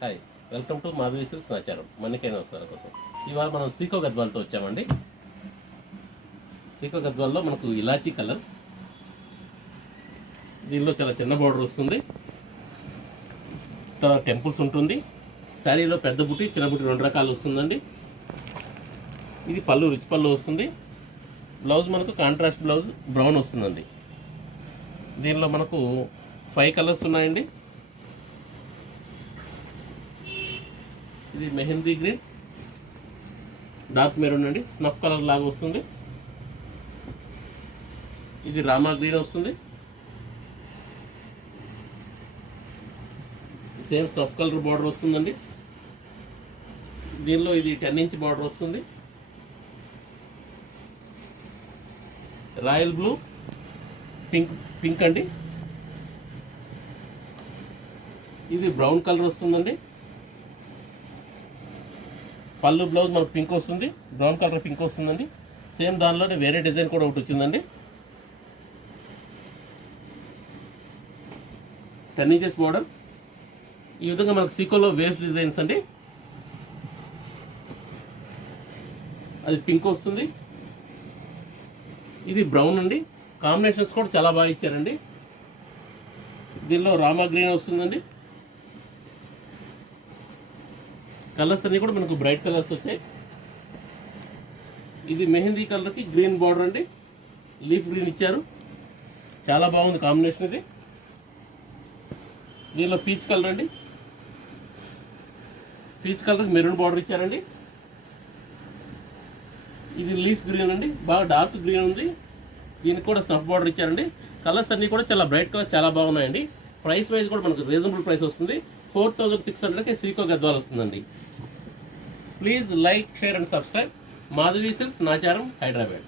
Hi, welcome to Madhavi silks Nacharam మన్నికైన వస్తాల కోసం. ఇవాళ మనం సీకో గద్వాలతో వచ్చామండి. సీకో గద్వాల్లో మనకు ఇలాచీ కలర్, దీనిలో చాలా చిన్న బార్డర్ వస్తుంది, తర్వాత టెంపుల్స్ ఉంటుంది. శారీలో పెద్ద బుట్టి చిన్న బుట్టి రెండు రకాలు వస్తుందండి. ఇది పళ్ళు రిచ్ పళ్ళు వస్తుంది. బ్లౌజ్ మనకు కాంట్రాస్ట్ బ్లౌజ్ బ్రౌన్ వస్తుందండి. దీనిలో మనకు 5 కలర్స్ ఉన్నాయండి. ఇది మెహందీ గ్రీన్, డార్క్ మెరూన్ అండి, స్నఫ్ కలర్ లాగా వస్తుంది. ఇది రామా గ్రీన్ వస్తుంది, సేమ్ స్నఫ్ కలర్ బార్డర్ వస్తుందండి. దీనిలో ఇది 10 ఇంచ్ బార్డర్ వస్తుంది. రాయల్ బ్లూ, పింక్ అండి. ఇది బ్రౌన్ కలర్ వస్తుందండి. పళ్ళు బ్లౌజ్ మనకు పింక్ వస్తుంది, బ్రౌన్ కలర్ పింక్ వస్తుందండి. సేమ్ దానిలోనే వేరే డిజైన్ కూడా ఒకటి వచ్చిందండి. 10 ఇంచెస్ బార్డర్. ఈ విధంగా మనకు సీకోలో వేవ్స్ డిజైన్స్ అండి. అది పింక్ వస్తుంది, ఇది బ్రౌన్ అండి. కాంబినేషన్స్ కూడా చాలా బాగా ఇచ్చారండి. దీనిలో రామా గ్రీన్ వస్తుందండి. కలర్స్ అన్నీ కూడా మనకు బ్రైట్ కలర్స్ వచ్చాయి. ఇది మెహందీ కలర్కి గ్రీన్ బార్డర్ అండి, లీఫ్ గ్రీన్ ఇచ్చారు, చాలా బాగుంది కాంబినేషన్. ఇది దీనిలో పీచ్ కలర్ అండి, పీచ్ కలర్కి మెరూన్ బార్డర్ ఇచ్చారండి. ఇది లీఫ్ గ్రీన్ అండి, బాగా డార్క్ గ్రీన్ ఉంది, దీనికి కూడా స్నఫ్ బార్డర్ ఇచ్చారండి. కలర్స్ అన్నీ కూడా చాలా బ్రైట్ కలర్స్, చాలా బాగున్నాయండి. ప్రైస్ వైజ్ కూడా మనకు రీజనబుల్ ప్రైస్ వస్తుంది. 4600కి సీకో గద్వాల్ వస్తుందండి. Please like, share and subscribe. Madhavi silks Nacharam, Hyderabad.